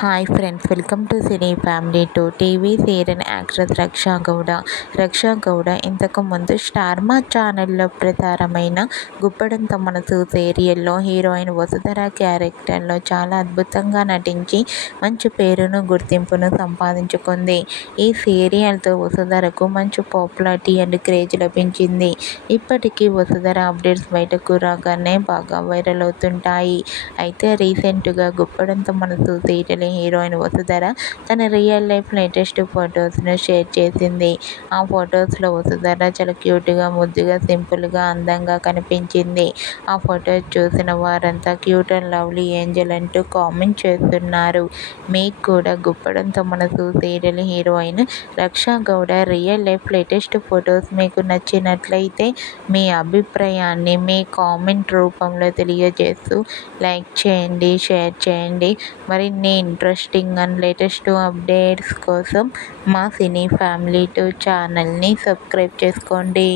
Hi friends, welcome to cine family to TV serial actress Raksha Gowda. Raksha Gowda ఇంతకు ముందు star మా ఛానల్లో ప్రసారమైన గుప్పడంత మనసు సీరియల్లో హీరోయిన్ వసుధర క్యారెక్టర్లో చాలా అద్భుతంగా నటించి మంచి పేరును గుర్తింపును సంపాదించుకుంది. ఈ సీరియల్తో వసుధరకు మంచి పాపులారిటీ అండ్ క్రేజ్ లభించింది. ఇప్పటికీ వసుధర అప్డేట్స్ బయటకు రాగానే బాగా వైరల్ అవుతుంటాయి. అయితే రీసెంట్గా గుప్పడంత మనసు సీరియల్ హీరోయిన్ వసుధర తన రియల్ లైఫ్ లేటెస్ట్ ఫొటోస్ను షేర్ చేసింది. ఆ ఫొటోస్లో వసుధర చాలా క్యూట్గా, ముద్దుగా, సింపుల్గా, అందంగా కనిపించింది. ఆ ఫొటోస్ చూసిన వారంతా క్యూట్ అండ్ లవ్లీ ఏంజల్ అంటూ కామెంట్ చేస్తున్నారు. మీకు కూడా గుప్పడంతో మనసు serial heroine Raksha Gowda real life latest photos మీకు నచ్చినట్లయితే మీ అభిప్రాయాన్ని మీ కామెంట్ రూపంలో తెలియజేస్తూ లైక్ చేయండి, షేర్ చేయండి. మరిన్ని ఇంట్రెస్టింగ్ అండ్ లేటెస్ట్ అప్డేట్స్ కోసం మా సినీ ఫ్యామిలీ 2 ఛానల్ని సబ్స్క్రైబ్ చేసుకోండి.